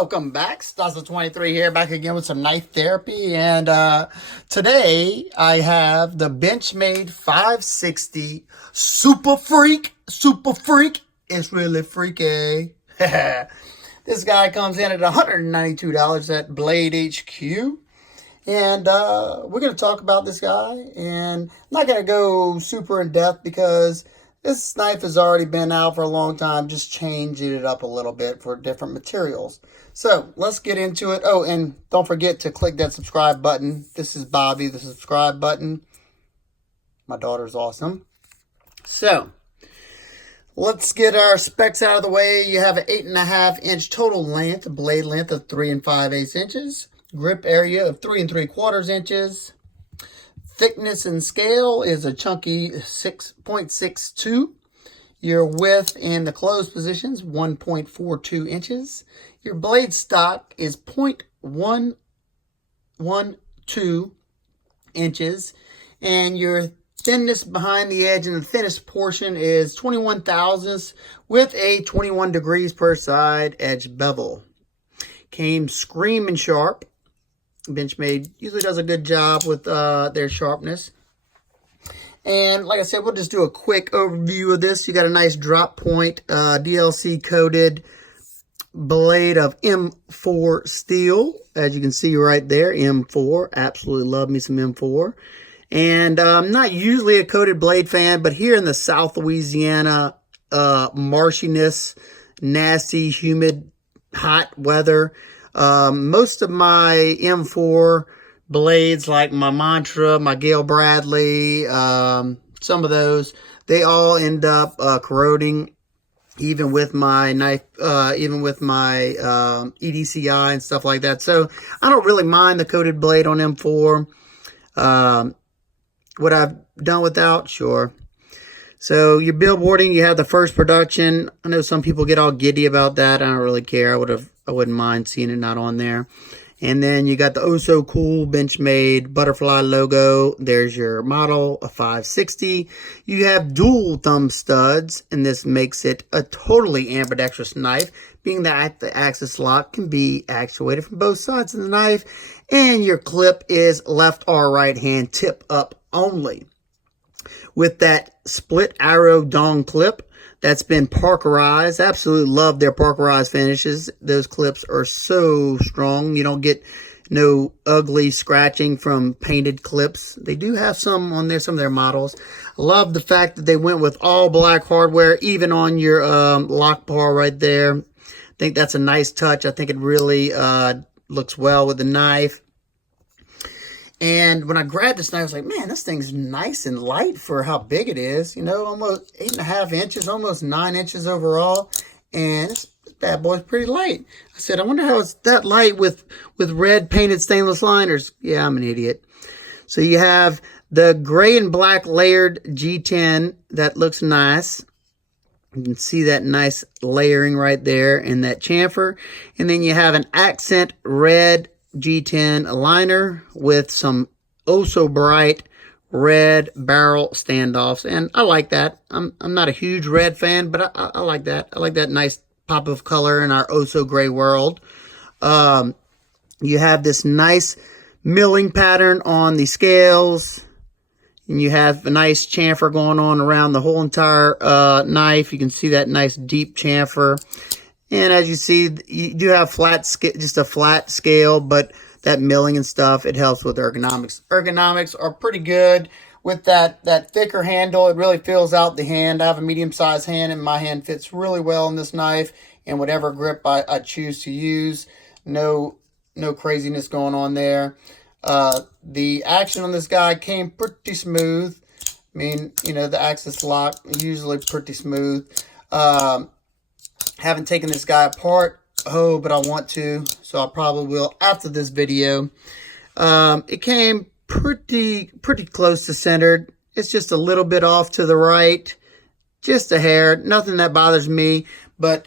Welcome back. Stasa23 here, back again with some knife therapy. And today I have the Benchmade 560 Super Freak. Super Freak. It's really freaky. This guy comes in at $192 at Blade HQ. And we're going to talk about this guy. And I'm not going to go super in depth because this knife has already been out for a long time, just changing it up a little bit for different materials. So let's get into it. Oh, and don't forget to click that subscribe button. This is Bobby, the subscribe button. My daughter's awesome. So let's get our specs out of the way. You have an 8.5 inch total length, blade length of 3 5/8 inches, grip area of 3 3/4 inches. Thickness and scale is a chunky 6.62. Your width in the closed positions, 1.42 inches. Your blade stock is 0.112 inches. And your thinness behind the edge and the thinnest portion is 21 thousandths with a 21 degrees per side edge bevel. Came screaming sharp. Benchmade usually does a good job with their sharpness. And like I said, we'll just do a quick overview of this. You got a nice drop point, DLC coated blade of M4 steel. As you can see right there, M4. Absolutely love me some M4. And I'm not usually a coated blade fan, but here in the South Louisiana marshiness, nasty, humid, hot weather, most of my M4 blades, like my Mantra, my Gale Bradley, some of those, they all end up corroding, even with my knife, even with my EDCI and stuff like that. So I don't really mind the coated blade on M4. What I've done without, sure. So your billboarding, you have the first production. I know some people get all giddy about that. I don't really care. I wouldn't mind seeing it not on there. And then you got the oh so cool Benchmade butterfly logo. There's your model, a 560. You have dual thumb studs, and this makes it a totally ambidextrous knife, being that the axis lock can be actuated from both sides of the knife. And your clip is left or right hand tip up only. With that split arrow dong clip that's been parkerized. Absolutely love their parkerized finishes. Those clips are so strong. You don't get no ugly scratching from painted clips. They do have some on there, some of their models. Love the fact that they went with all black hardware, even on your lock bar right there. I think that's a nice touch. I think it really looks well with the knife. And when I grabbed this knife, I was like, man, this thing's nice and light for how big it is. You know, almost 8.5 inches, almost 9 inches overall. And this bad boy's pretty light. I said, I wonder how it's that light with red painted stainless liners. Yeah, I'm an idiot. So you have the gray and black layered G10. That looks nice. You can see that nice layering right there in that chamfer. And then you have an accent red G10 aligner with some oh so bright red barrel standoffs, and I like that. I'm not a huge red fan, but I like that. I like that nice pop of color in our oh so gray world. You have this nice milling pattern on the scales, and you have a nice chamfer going on around the whole entire knife. You can see that nice deep chamfer. And as you see, you do have just a flat scale, but that milling and stuff, it helps with ergonomics. Ergonomics are pretty good with that thicker handle. It really fills out the hand. I have a medium-sized hand, and my hand fits really well in this knife, and whatever grip I choose to use. No craziness going on there. The action on this guy came pretty smooth. I mean, you know, the axis lock, usually pretty smooth. Haven't taken this guy apart, but I want to, so I probably will after this video. It came pretty close to centered. It's just a little bit off to the right, just a hair. Nothing that bothers me, but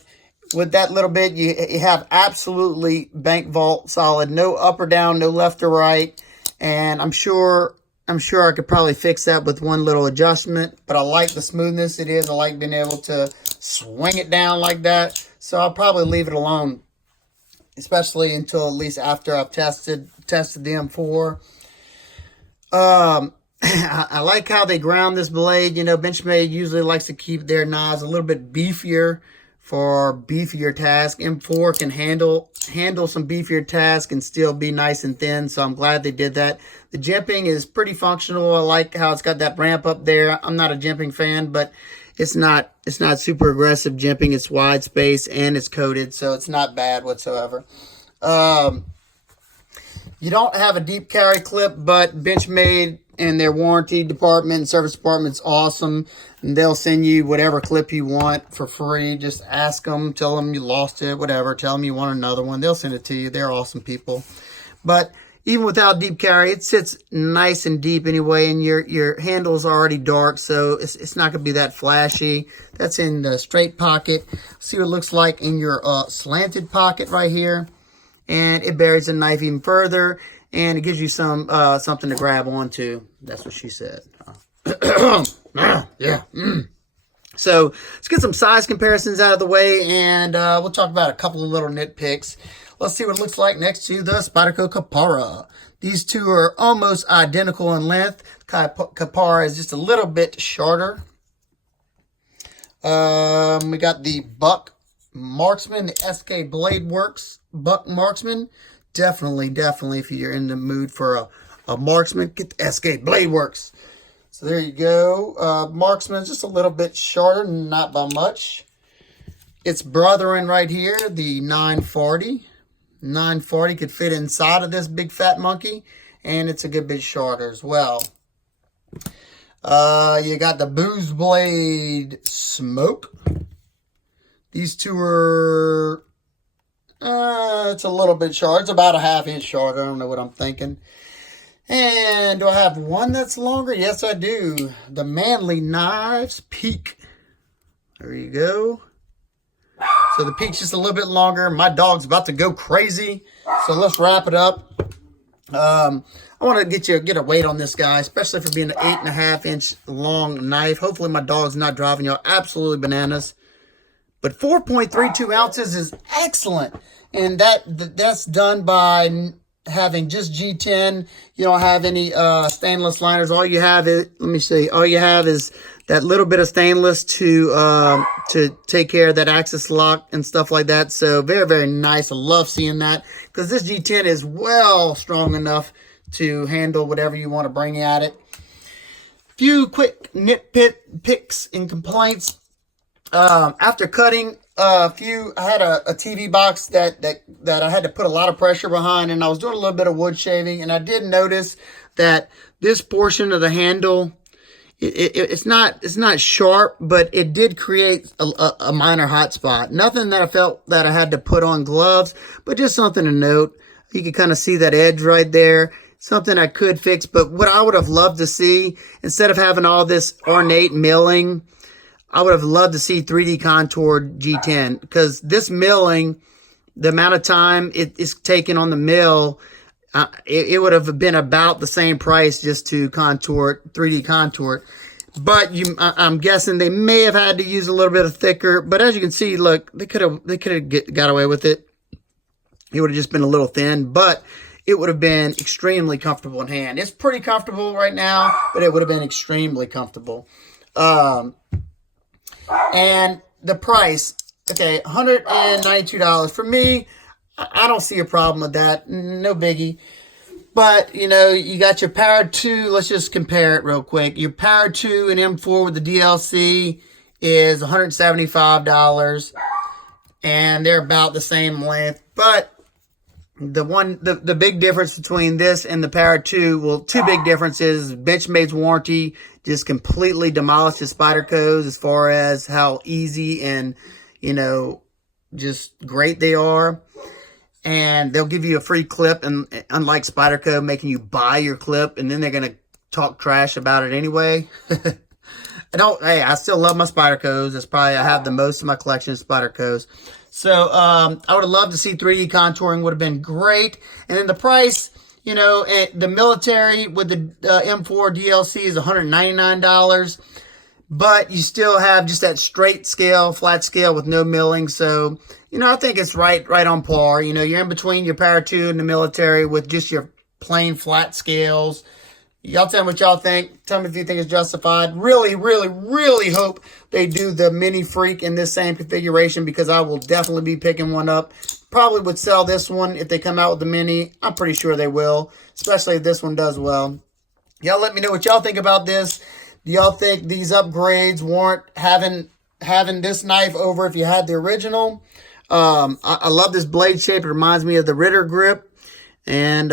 with that little bit, you have absolutely bank vault solid, no up or down, no left or right, and I'm sure I could probably fix that with one little adjustment, but I like the smoothness it is. I like being able to swing it down like that, so I'll probably leave it alone. especially until at least after I've tested the M4. I like how they ground this blade. You know, Benchmade usually likes to keep their knives a little bit beefier for beefier tasks. M4 can handle some beefier tasks and still be nice and thin, so I'm glad they did that. The jimping is pretty functional. I like how it's got that ramp up there. I'm not a jimping fan, but it's not super aggressive jimping. It's wide space and it's coated, so it's not bad whatsoever. You don't have a deep carry clip, but Benchmade and their warranty department and service department is awesome. And they'll send you whatever clip you want for free. Just ask them, tell them you lost it, whatever. Tell them you want another one. They'll send it to you. They're awesome people. But even without deep carry, it sits nice and deep anyway, and your handle's already dark, so it's not going to be that flashy. That's in the straight pocket. See what it looks like in your slanted pocket right here. And it buries the knife even further, and it gives you some something to grab onto. That's what she said. Yeah. So let's get some size comparisons out of the way, and we'll talk about a couple of little nitpicks. Let's see what it looks like next to the Spyderco Kapara. These two are almost identical in length. Kapara is just a little bit shorter. We got the Buck Marksman, the SK Blade Works Buck Marksman. Definitely, if you're in the mood for a marksman, get the SK Blade Works. So there you go. Marksman is just a little bit shorter, not by much. Its brethren right here, the 940. 940 could fit inside of this big fat monkey, and it's a good bit shorter as well. You got the Booze Blade Smoke. These two are, it's a little bit short. It's about a ½ inch shorter. I don't know what I'm thinking. And do I have one that's longer? Yes, I do. The Manly Knives Peak. There you go. So the Peak's just a little bit longer. My dog's about to go crazy. So let's wrap it up. I want to get a weight on this guy, especially for being an 8.5 inch long knife. Hopefully my dog's not driving y'all absolutely bananas. But 4.32 ounces is excellent. And that's done by having just G10. You don't have any stainless liners. All you have is, all you have is that little bit of stainless to take care of that axis lock and stuff like that. So very, very nice. I love seeing that, because this G10 is well strong enough to handle whatever you want to bring at it. Few quick picks and complaints. After cutting I had a TV box that I had to put a lot of pressure behind, and I was doing a little bit of wood shaving, and I did notice that this portion of the handle, it's not sharp, but it did create a minor hot spot. Nothing that I felt that I had to put on gloves, but just something to note. You can kind of see that edge right there. Something I could fix, but what I would have loved to see, instead of having all this ornate milling, I would have loved to see 3D contoured G10, because this milling, the amount of time it's taken on the mill, it would have been about the same price just to 3D contour it. But I'm guessing they may have had to use a little bit of thicker. But as you can see, look, they could have got away with it. It would have just been a little thin, but it would have been extremely comfortable in hand. It's pretty comfortable right now, but it would have been extremely comfortable. And the price, okay, $192. For me, I don't see a problem with that. No biggie. But, you know, you got your Power 2. Let's just compare it real quick. Your Power 2 and M4 with the DLC is $175. And they're about the same length. But the big difference between this and the Power 2, well, two big differences. Benchmade's warranty just completely demolished the Spyderco's as far as how easy and, you know, just great they are. And they'll give you a free clip, and unlike Spyderco making you buy your clip, and then they're going to talk trash about it anyway. I still love my Spyderco's. That's probably, I have the most of my collection of Spyderco's. So, I would have loved to see 3D contouring, would have been great. And then the price, you know, the military with the M4 DLC is $199. but you still have just that straight scale, flat scale with no milling. So, I think it's right on par. You're in between your Power 2 and the military with just your plain flat scales. Y'all tell me what y'all think. Tell me if you think it's justified. Really, really, really hope they do the Mini Freak in this same configuration, because I will definitely be picking one up. Probably would sell this one if they come out with the Mini. I'm pretty sure they will, especially if this one does well. Y'all let me know what y'all think about this. Do y'all think these upgrades warrant having this knife over if you had the original? I love this blade shape. It reminds me of the Ritter grip. And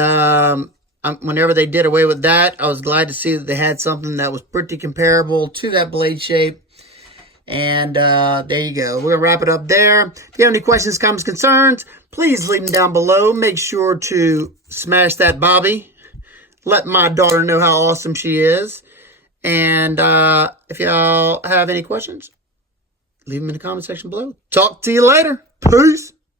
whenever they did away with that, I was glad to see that they had something that was pretty comparable to that blade shape. And there you go. We're going to wrap it up there. If you have any questions, comments, concerns, please leave them down below. Make sure to smash that Bobby. Let my daughter know how awesome she is. And if y'all have any questions, leave them in the comment section below. Talk to you later. Peace.